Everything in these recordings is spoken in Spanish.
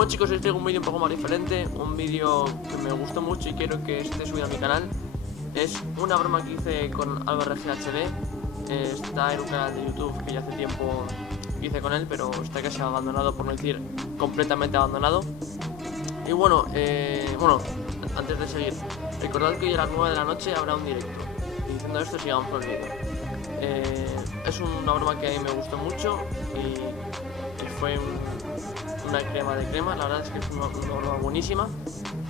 Bueno chicos, hoy traigo un vídeo un poco más diferente, un vídeo que me gustó mucho y quiero que esté subido a mi canal. Es una broma que hice con Álvaro GHD. Está en un canal de YouTube que ya hace tiempo hice con él, pero está casi abandonado, por no decir completamente abandonado. Y bueno, antes de seguir, recordad que hoy a las 9 de la noche habrá un directo. Y diciendo esto, sigamos con el vídeo. Es una broma que a mí me gustó mucho y fue una crema de crema. La verdad es que es una broma buenísima.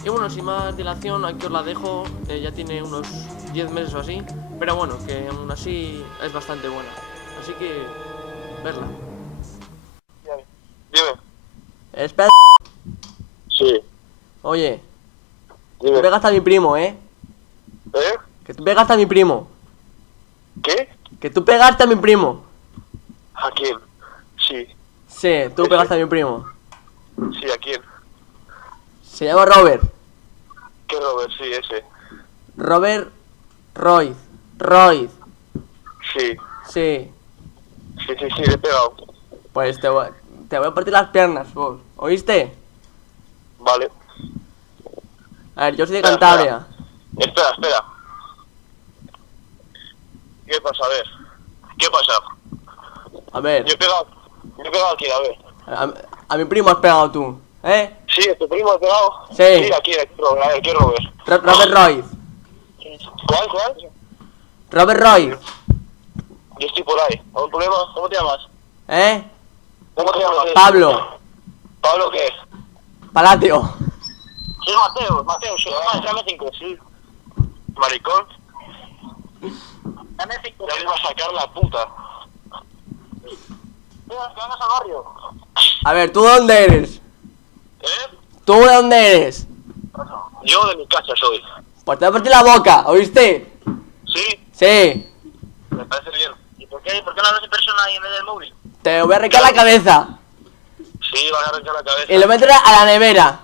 Y bueno, sin más dilación, aquí os la dejo. Ya tiene unos 10 meses o así, pero bueno, que aún así es bastante buena. Así que, verla. Dime. Espera. Sí. Oye, Dime. tú pegaste a mi primo, ¿eh? ¿Eh? Que tú pegaste a mi primo. ¿Qué? Que tú pegaste a mi primo. ¿A quién? Sí. Sí, tú ¿Ese? pegaste a mi primo. Sí, ¿a quién? Se llama Robert. ¿Qué Robert? Sí, ese. Robert Royce. Royce. Sí. Sí. Sí, le he pegado. Pues te voy a partir las piernas, vos. ¿Oíste? Vale. A ver, yo soy de Espera, Cantabria. Espera. ¿Qué pasa? A ver. ¿Qué pasa? A ver, Yo he pegado aquí, a ver. a mi primo has pegado tú, ¿eh? Sí, ¿tu primo ha pegado? Sí. Sí, aquí, Robert. A ver, ¿qué Robert? Robert Royce. ¿Cuál? Robert Royce. Yo estoy por ahí. ¿Algún problema? ¿Cómo te llamas? ¿Eh? ¿Cómo te llamas? Pablo. ¿Pablo qué? Palatio. Sí, Mateo, sí. Dame 5, sí. Maricón. Dame 5. Ya me va a sacar la puta. Mira, que vamos al barrio. A ver, ¿tú de dónde eres? ¿Eh? ¿Tú de dónde eres? Yo de mi casa soy. Pues te voy a partir la boca, ¿oíste? ¿Sí? Sí. Me parece bien. ¿Y por qué no hablas en persona y en vez del móvil? Te voy a arrancar la cabeza. Sí, vas a arrancar la cabeza. Y lo meteré a la nevera.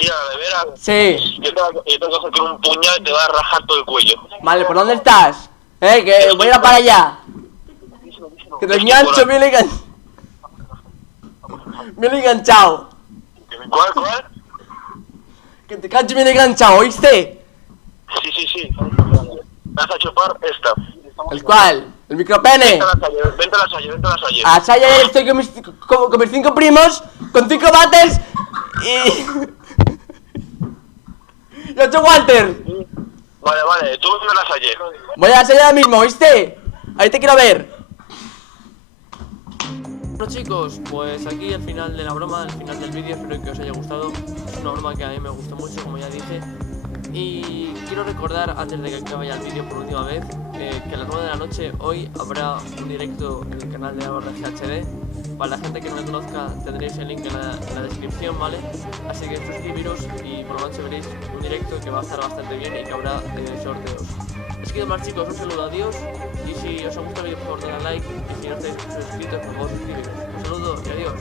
Sí, a la nevera. Sí. Yo te voy a coger con un puñal y te va a rajar todo el cuello. Vale, ¿por dónde estás? Que voy a ir para allá. Que te engancho bien enganchado. Bien enganchado. ¿Cuál? Que te engancho bien enganchado, ¿oíste? Sí. Vas a chupar esta. ¿El cuál? ¿El micropene? Vente a la salle. A Saya estoy con mis 5 primos, con 5 bates y 8 Walter. Vale, tú vente a la salle. Voy a la Saya ahora mismo, ¿oíste? Ahí te quiero ver. Bueno chicos, pues aquí al final de la broma, al final del vídeo, espero que os haya gustado. Es una broma que a mí me gustó mucho, como ya dije. Y quiero recordar, antes de que acabe ya el vídeo por última vez, que a las 9 de la noche hoy habrá un directo en el canal de Álvaro GHD. Para la gente que no me conozca, tendréis el link en la descripción, ¿vale? Así que suscribiros y por la noche veréis un directo que va a estar bastante bien y que habrá sorteos. Es que más chicos, un saludo, adiós. Y si os ha gustado el vídeo, por favor, dadle like. Y si no estáis suscritos, por favor, suscribiros. Un saludo y adiós.